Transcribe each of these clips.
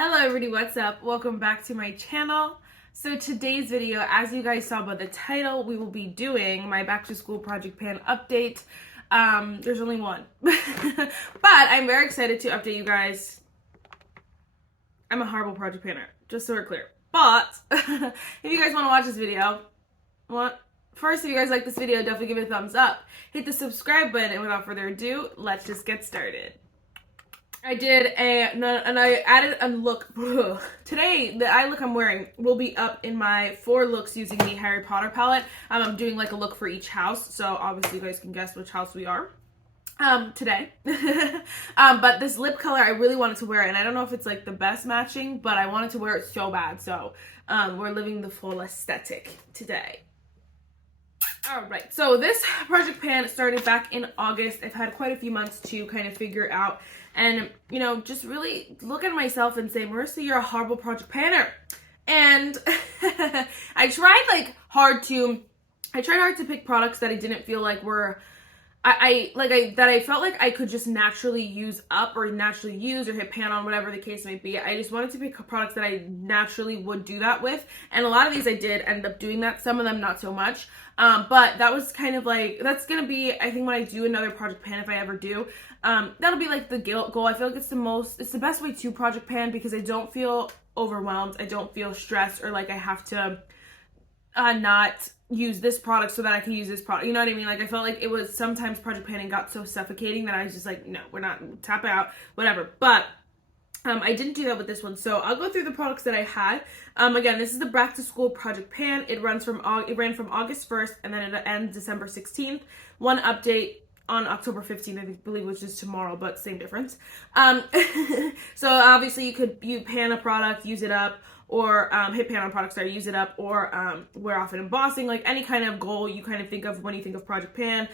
Hello everybody, what's up? Welcome back to my channel. So today's video, as you guys saw by the title, we will be doing my back to school project pan update. There's only one. But I'm very excited to update you guys. I'm a horrible project panner, just so we're clear. But if you guys want to watch this video, first, if you guys like this video, definitely give it a thumbs up. Hit the subscribe button, and without further ado, let's just get started. I added a look. Today, the eye look I'm wearing will be up in my 4 looks using the Harry Potter palette. I'm doing like a look for each house, so obviously you guys can guess which house we are today. But this lip color, I really wanted to wear it, and I don't know if it's like the best matching, but I wanted to wear it so bad, so we're living the full aesthetic today. Alright, so this project pan started back in August. I've had quite a few months to kind of figure it out and, you know, just really look at myself and say, Marissa, you're a horrible project panner. And I tried hard to pick products that I didn't feel like were, that I felt like I could just naturally use up or naturally use or hit pan on, whatever the case may be. I just wanted to pick products that I naturally would do that with. And a lot of these I did end up doing that. Some of them not so much. But that was kind of like, that's going to be, I think when I do another project pan, if I ever do, that'll be like the goal. I feel like it's the best way to project pan because I don't feel overwhelmed. I don't feel stressed or like I have to not use this product so that I can use this product. You know what I mean? Like I felt like it was sometimes project panning got so suffocating that I was just like, no, we're not, tap out, whatever. But I didn't do that with this one, so I'll go through the products that I had. Again, this is the back to school project pan. It ran from August 1st and then it ends December 16th. One update on October 15th, I believe, which is tomorrow, but same difference. So obviously you pan a product, use it up, or hit pan on products that use it up, or wear off an embossing, like any kind of goal you kind of think of when you think of project pan.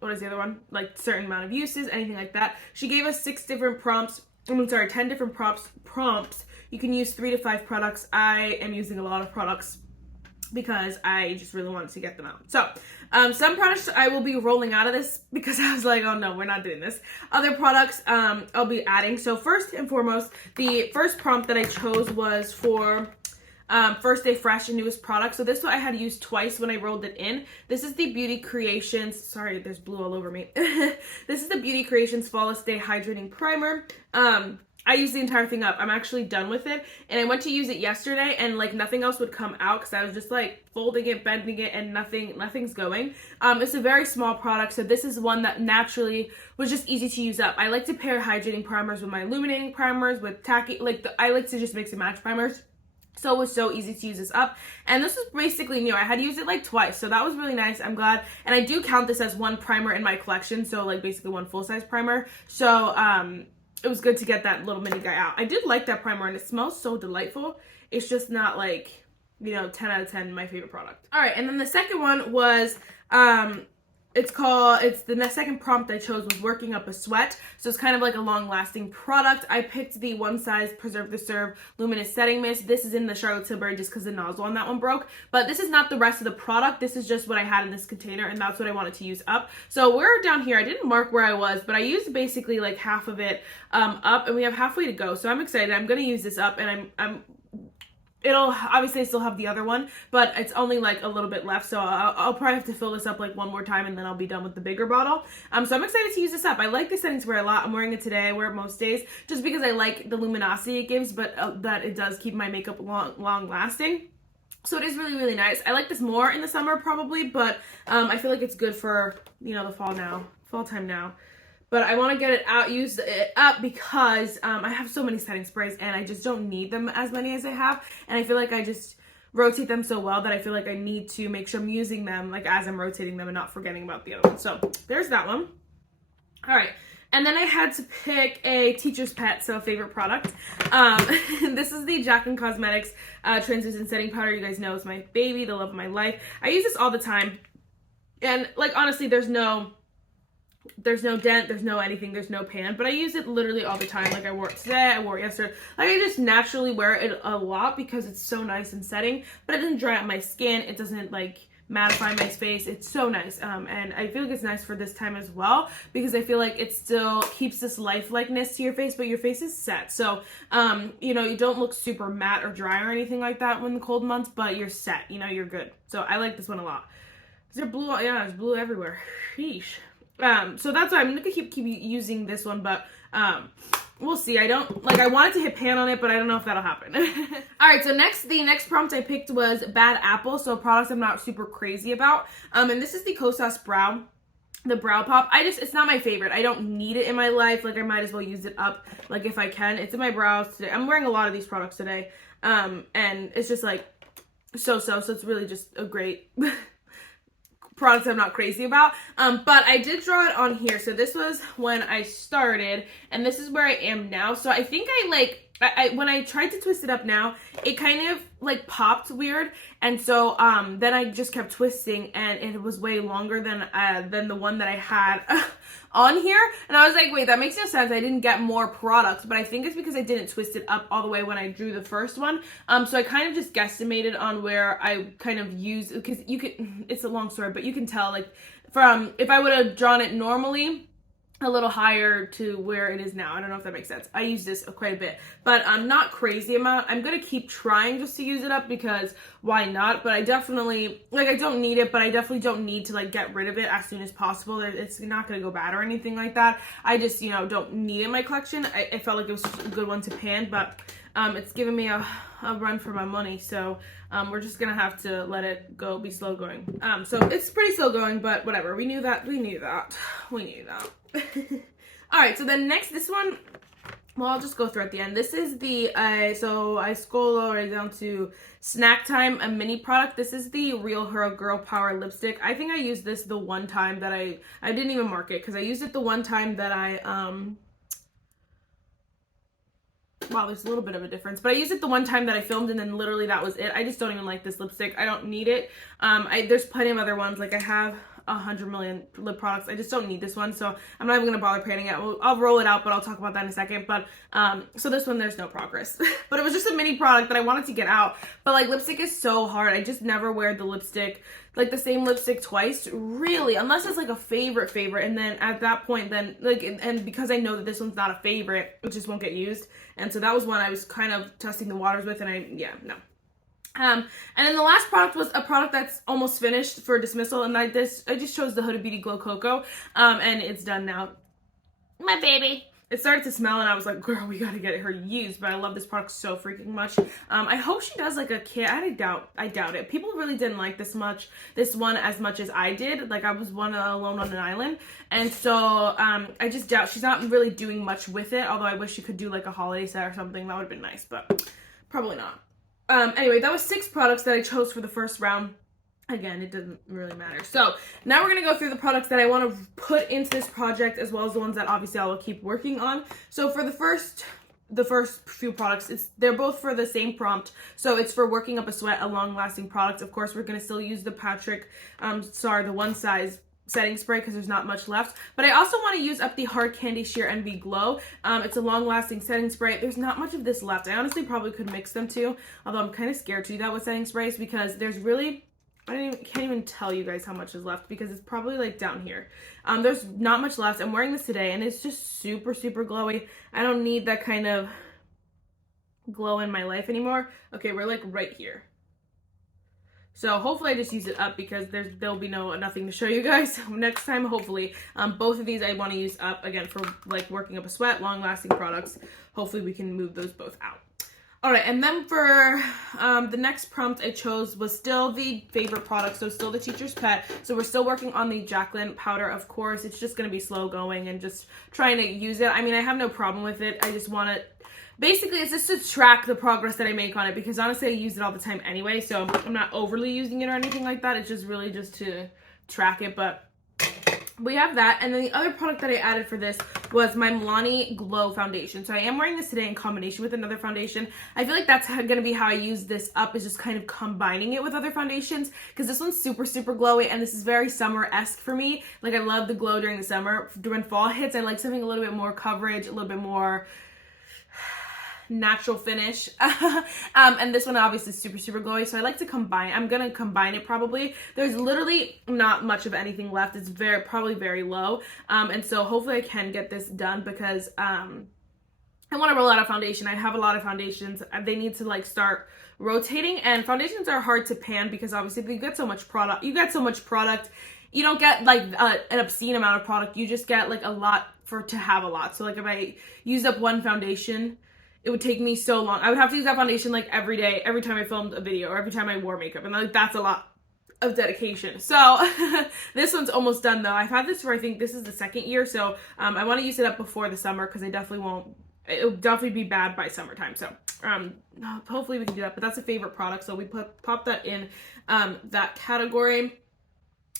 What is the other one? Like certain amount of uses, anything like that. She gave us 10 different prompts. You can use 3 to 5 products. I am using a lot of products because I just really wanted to get them out. So, some products I will be rolling out of this because I was like, oh no, we're not doing this. Other products I'll be adding. So first and foremost, the first prompt that I chose was for First Day Fresh and newest product. So this one I had used twice when I rolled it in. This is the Beauty Creations, sorry, there's blue all over me. This is the Beauty Creations Flawless Day Hydrating Primer. I used the entire thing up. I'm actually done with it. And I went to use it yesterday and like nothing else would come out because I was just like folding it, bending it, and nothing's going. It's a very small product, so this is one that naturally was just easy to use up. I like to pair hydrating primers with my illuminating primers, with tacky, I like to just mix and match primers. So it was so easy to use this up. And this was basically new. I had used it like twice. So that was really nice. I'm glad. And I do count this as one primer in my collection. So like basically one full-size primer. So it was good to get that little mini guy out. I did like that primer and it smells so delightful. It's just not like, you know, 10 out of 10 my favorite product. All right. And then the second one was the second prompt I chose was Working Up a Sweat. So it's kind of like a long-lasting product. I picked the One Size Preserve the Serve Luminous Setting Mist. This is in the Charlotte Tilbury just because the nozzle on that one broke. But this is not the rest of the product. This is just what I had in this container, and that's what I wanted to use up. So we're down here. I didn't mark where I was, but I used basically like half of it up, and we have halfway to go. So I'm excited. I'm going to use this up, and it'll obviously I still have the other one, but it's only like a little bit left, so I'll probably have to fill this up like one more time and then I'll be done with the bigger bottle. So I'm excited to use this up. I like the setting spray a lot. I'm wearing it today. I wear it most days just because I like the luminosity it gives, but that it does keep my makeup long lasting. So it is really, really nice. I like this more in the summer probably, but I feel like it's good for, you know, the fall time now. But I want to get it out, use it up because I have so many setting sprays and I just don't need them as many as I have. And I feel like I just rotate them so well that I feel like I need to make sure I'm using them like as I'm rotating them and not forgetting about the other one. So there's that one. All right. And then I had to pick a teacher's pet, so favorite product. This is the Jack & Cosmetics Translucent Setting Powder. You guys know it's my baby, the love of my life. I use this all the time. And like honestly, there's no dent, there's no anything, there's no pan, but I use it literally all the time. Like I wore it today, I wore it yesterday. Like I just naturally wear it a lot because it's so nice and setting, but it doesn't dry out my skin. It doesn't like mattify my face. It's so nice. And I feel like it's nice for this time as well, because I feel like it still keeps this lifelikeness to your face, but your face is set. So, you know, you don't look super matte or dry or anything like that when the cold months, but you're set, you know, you're good. So I like this one a lot. Is there blue? Yeah, there's blue everywhere. Sheesh. So that's why I'm gonna keep using this one, but we'll see. I wanted to hit pan on it, but I don't know if that'll happen. All right, so the next prompt I picked was Bad Apple, so products I'm not super crazy about. And this is the Kosas Brow, the Brow Pop. It's not my favorite. I don't need it in my life. Like, I might as well use it up, like, if I can. It's in my brows today. I'm wearing a lot of these products today. And it's just like so it's really just a great products I'm not crazy about, but I did draw it on here. So this was when I started, and this is where I am now. So I think I when I tried to twist it up now, it kind of like popped weird, and so then I just kept twisting, and it was way longer than the one that I had on here, and I was like, wait, that makes no sense. I didn't get more products, but I think it's because I didn't twist it up all the way when I drew the first one. So I kind of just guesstimated on where I kind of used, because you could, it's a long story, but you can tell, like, from if I would have drawn it normally a little higher to where it is now. I don't know if that makes sense. I use this quite a bit, but I'm not crazy amount. I'm gonna keep trying just to use it up, because why not? But I definitely, like, I don't need it, but I definitely don't need to, like, get rid of it as soon as possible. It's not gonna go bad or anything like that. I just, you know, don't need it in my collection. I felt like it was a good one to pan, but it's giving me a run for my money, so we're just gonna have to let it go, be slow going. So it's pretty slow going, but whatever. We knew that. All right, so then next, this one, well, I'll just go through at the end. This is the, so I scroll all the way down to Snack Time, a mini product. This is the Real Her Girl Power lipstick. I think I used this the one time that I didn't even mark it, because I used it the one time that wow, there's a little bit of a difference, but I used it the one time that I filmed, and then literally that was it. I just don't even like this lipstick. I don't need it. There's plenty of other ones. Like, I have 100 million lip products. I just don't need this one, so I'm not even gonna bother panning it. I'll roll it out, but I'll talk about that in a second. But so this one, there's no progress. But it was just a mini product that I wanted to get out. But like, lipstick is so hard. I just never wear the lipstick, like the same lipstick twice, really, unless it's like a favorite, and then at that point, then like, and because I know that this one's not a favorite, it just won't get used. And so that was one I was kind of testing the waters with, and no. And then the last product was a product that's almost finished for dismissal, and I just chose the Huda Beauty Glow Cocoa, and it's done now. My baby. It started to smell, and I was like, girl, we gotta get her used, but I love this product so freaking much. I hope she does like a kit. I doubt it. People really didn't like this one as much as I did. Like, I was one alone on an island, and so I just doubt she's not really doing much with it, although I wish she could do like a holiday set or something. That would have been nice, but probably not. Anyway, that was 6 products that I chose for the first round. Again, it doesn't really matter. So now we're going to go through the products that I want to put into this project, as well as the ones that obviously I will keep working on. So for the first few products, they're both for the same prompt. So it's for working up a sweat, a long-lasting product. Of course, we're going to still use the the one size setting spray, because there's not much left. But I also want to use up the Hard Candy Sheer Envy Glow. It's a long-lasting setting spray. There's not much of this left. I honestly probably could mix them too, although I'm kind of scared to do that with setting sprays, because there's really, can't even tell you guys how much is left, because it's probably like down here. There's not much left. I'm wearing this today, and it's just super glowy. I don't need that kind of glow in my life anymore. Okay, we're like right here. So hopefully I just use it up, because there'll be nothing to show you guys next time, hopefully. Both of these I want to use up, again, for like working up a sweat, long-lasting products. Hopefully we can move those both out. All right, and then for the next prompt I chose was still the favorite product, so still the Teacher's Pet. So we're still working on the Jaclyn powder, of course. It's just going to be slow going and just trying to use it. I mean, I have no problem with it. I just want it. Basically, it's just to track the progress that I make on it, because honestly, I use it all the time anyway, so I'm not overly using it or anything like that. It's just really just to track it, but we have that. And then the other product that I added for this was my Milani Glow Foundation. So I am wearing this today in combination with another foundation. I feel like that's going to be how I use this up, is just kind of combining it with other foundations, because this one's super glowy, and this is very summer-esque for me. Like, I love the glow during the summer. When fall hits, I like something a little bit more coverage, a little bit more natural finish. And this one obviously is super, super glowy. So I like to combine. I'm going to combine it probably. There's literally not much of anything left. It's probably very low. And so hopefully I can get this done because I want to roll out a foundation. I have a lot of foundations. They need to like start rotating, and foundations are hard to pan because obviously if you get so much product, you don't get like an obscene amount of product. You just get like a lot to have a lot. So like if I used up one foundation, it would take me so long. I would have to use that foundation like every day, every time I filmed a video or every time I wore makeup, and like that's a lot of dedication. So this one's almost done though. I've had this for, I think this is the second year, so I want to use it up before the summer because it'll definitely be bad by summertime. So hopefully we can do that, but that's a favorite product, so we pop that in that category.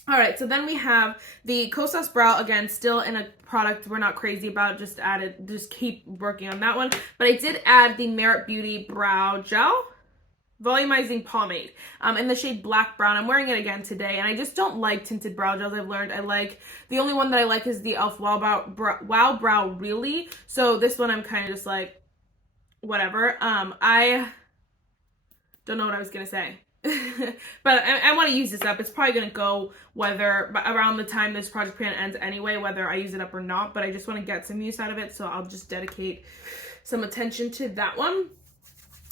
All right, so then we have the Kosas Brow, again, still in a product we're not crazy about, just keep working on that one. But I did add the Merit Beauty Brow Gel Volumizing Pomade in the shade Black Brown. I'm wearing it again today, and I just don't like tinted brow gels. I've learned the only one that I like is the e.l.f. Wow Brow Really. So this one I'm kind of just like, whatever. I don't know what I was going to say. But I want to use this up. It's probably going to go around the time this project pan ends anyway, whether I use it up or not, but I just want to get some use out of it, so I'll just dedicate some attention to that one.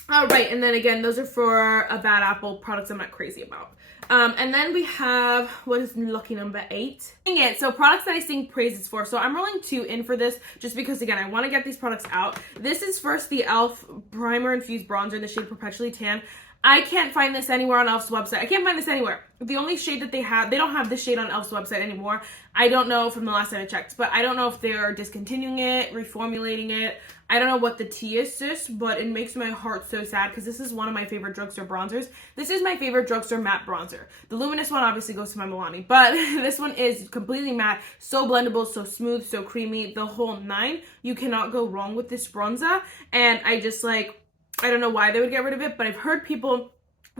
All right, and then again, those are for a Bad Apple products I'm not crazy about. And then we have, what is lucky number 8? So products that I sing praises for. So I'm rolling 2 in for this just because, again, I want to get these products out. This is first the e.l.f. Primer Infused Bronzer in the shade Perpetually Tan. I can't find this anywhere on e.l.f.'s website. I can't find this anywhere. The only shade that they don't have this shade on e.l.f.'s website anymore. I don't know from the last time I checked, but I don't know if they're discontinuing it, reformulating it. I don't know what the tea is, sis, but it makes my heart so sad because this is one of my favorite drugstore bronzers. This is my favorite drugstore matte bronzer. The luminous one obviously goes to my Milani, but this one is completely matte, so blendable, so smooth, so creamy, the whole 9. You cannot go wrong with this bronzer, and I just like, I don't know why they would get rid of it, but I've heard a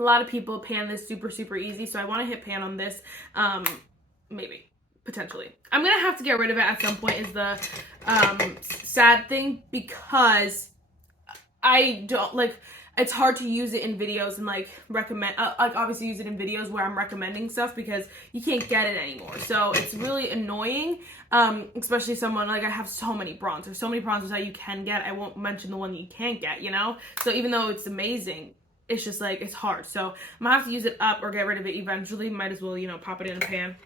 lot of people pan this super, super easy, so I want to hit pan on this, maybe, potentially. I'm going to have to get rid of it at some point is the sad thing, because I don't, like, it's hard to use it in videos and, like, recommend, obviously use it in videos where I'm recommending stuff because you can't get it anymore. So it's really annoying, especially someone, like, I have so many bronzers that you can get. I won't mention the one that you can't get, you know? So even though it's amazing, it's just, like, it's hard. So I'm gonna have to use it up or get rid of it eventually. Might as well, you know, pop it in a pan.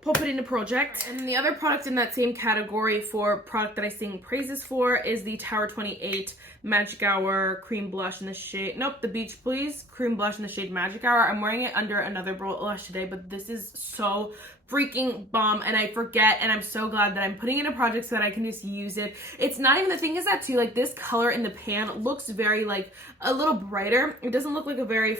Pop it in a project. And then the other product in that same category for product that I sing praises for is the Tower 28 Magic Hour Cream Blush in the shade, nope, the Beach Please Cream Blush in the shade Magic Hour. I'm wearing it under another blush today, but this is so freaking bomb, and I forget, and I'm so glad that I'm putting in a project so that I can just use it. It's not even, the thing is that too, like, this color in the pan looks very, like, a little brighter. It doesn't look like a very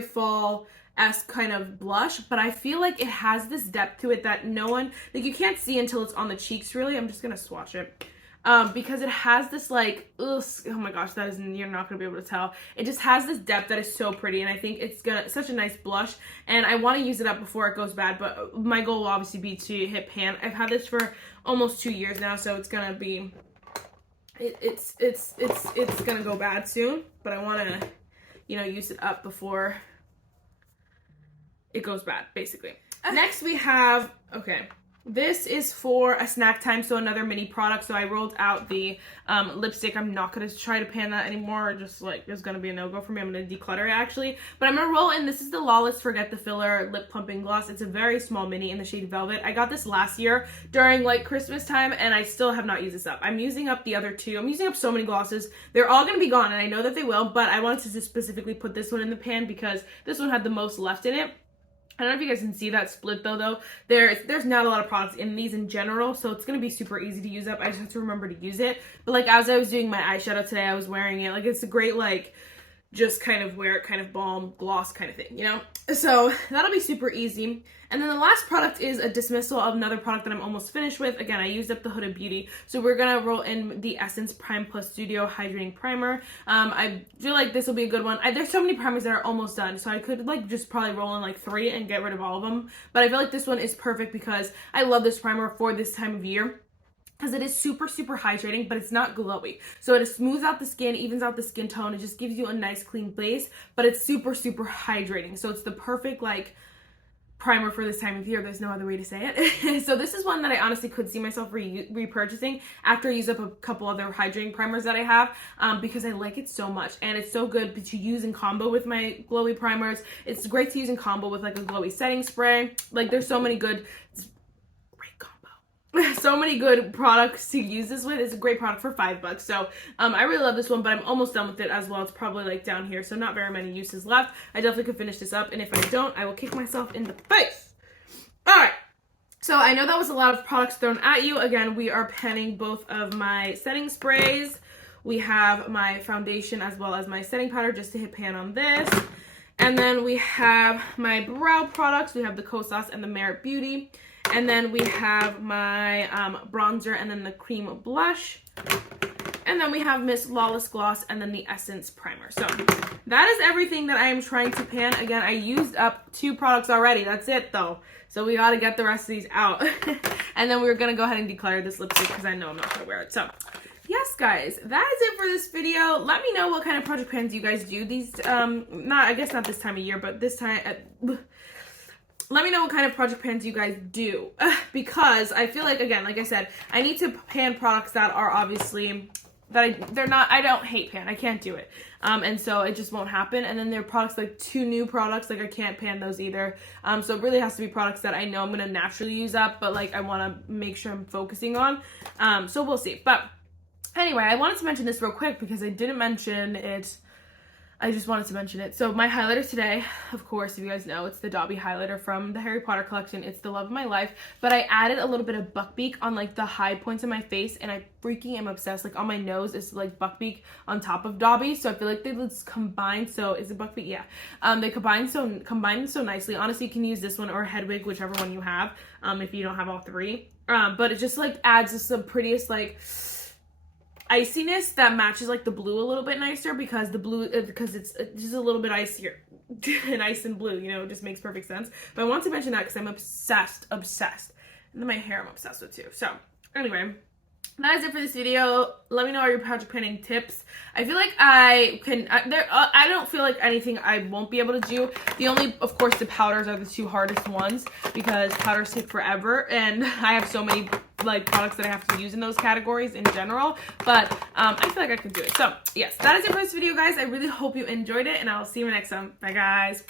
fall-esque kind of blush, but I feel like it has this depth to it that no one, like, you can't see until it's on the cheeks, really. I'm just gonna swatch it. Because it has this, like, ugh, oh my gosh, you're not gonna be able to tell. It just has this depth that is so pretty, and I think it's such a nice blush, and I want to use it up before it goes bad, but my goal will obviously be to hit pan. I've had this for almost 2 years now, so it's gonna be, it's gonna go bad soon, but I want to, you know, use it up before it goes bad, basically. Next we have, okay, this is for a snack time, so another mini product. So I rolled out the lipstick. I'm not going to try to pan that anymore. Just, like, it's going to be a no-go for me. I'm going to declutter it, actually. But I'm going to roll in. This is the Lawless Forget the Filler Lip Plumping Gloss. It's a very small mini in the shade Velvet. I got this last year during, like, Christmas time, and I still have not used this up. I'm using up the other 2. I'm using up so many glosses. They're all going to be gone, and I know that they will, but I wanted to just specifically put this one in the pan because this one had the most left in it. I don't know if you guys can see that split though. There's not a lot of products in these in general, so it's going to be super easy to use up. I just have to remember to use it. But, like, as I was doing my eyeshadow today, I was wearing it. Like, it's a great, like, just kind of wear it, kind of balm, gloss kind of thing, you know? So that'll be super easy. And then the last product is a dismissal of another product that I'm almost finished with. Again, I used up the Huda Beauty. So we're going to roll in the Essence Prime Plus Studio Hydrating Primer. I feel like this will be a good one. There's so many primers that are almost done. So I could, like, just probably roll in, like, 3 and get rid of all of them. But I feel like this one is perfect because I love this primer for this time of year. because it is super, super hydrating, but it's not glowy. So it smooths out the skin, evens out the skin tone. It just gives you a nice clean base, but it's super, super hydrating. So it's the perfect like primer for this time of year. There's no other way to say it. So this is one that I honestly could see myself repurchasing after I use up a couple other hydrating primers that I have, because I like it so much, and it's so good to use in combo with my glowy primers. It's great to use in combo with like a glowy setting spray. Like there's so many good, so many good products to use this with. It's a great product for $5. So I really love this one, but I'm almost done with it as well. It's probably like down here, so not very many uses left. I definitely could finish this up, and if I don't, I will kick myself in the face. All right, so I know that was a lot of products thrown at you. Again, we are panning both of my setting sprays. We have my foundation as well as my setting powder, just to hit pan on this. And then we have my brow products. We have the Co-Sauce and the Merit Beauty. And then we have my bronzer and then the cream blush. And then we have Miss Lawless Gloss and then the Essence Primer. So that is everything that I am trying to pan. Again, I used up 2 products already. That's it though. So we got to get the rest of these out. And then we're going to go ahead and declare this lipstick because I know I'm not going to wear it. So yes, guys, that is it for this video. Let me know what kind of project pans you guys do. These, I guess not this time of year, but this time... let me know what kind of project pans you guys do, because I feel like, again, like I said, I need to pan products that are obviously, I don't hate pan, I can't do it, and so it just won't happen. And then there are products like 2 new products, like I can't pan those either, so it really has to be products that I know I'm going to naturally use up, but like I want to make sure I'm focusing on, so we'll see. But anyway, I wanted to mention this real quick because I didn't mention it. I just wanted to mention it. So my highlighter today, of course, if you guys know, it's the Dobby highlighter from the Harry Potter collection. It's the love of my life. But I added a little bit of Buckbeak on like the high points of my face, and I freaking am obsessed. Like on my nose, it's like Buckbeak on top of Dobby. So I feel like they just combine. So is it Buckbeak? Yeah. They combine so nicely. Honestly, you can use this one or Hedwig, whichever one you have, if you don't have all 3. But it just like adds just the prettiest like iciness that matches like the blue a little bit nicer, because the blue, because it's just a little bit icier and ice and blue, you know, it just makes perfect sense. But I want to mention that because I'm obsessed, and then my hair I'm obsessed with too. So anyway, that is it for this video. Let me know all your project panning tips. I feel like I don't feel like anything I won't be able to do. The only, of course, the powders are the 2 hardest ones because powders take forever, and I have so many like products that I have to use in those categories in general, but I feel like I can do it. So yes, that is it for this video, guys. I really hope you enjoyed it, and I'll see you next time. Bye, guys.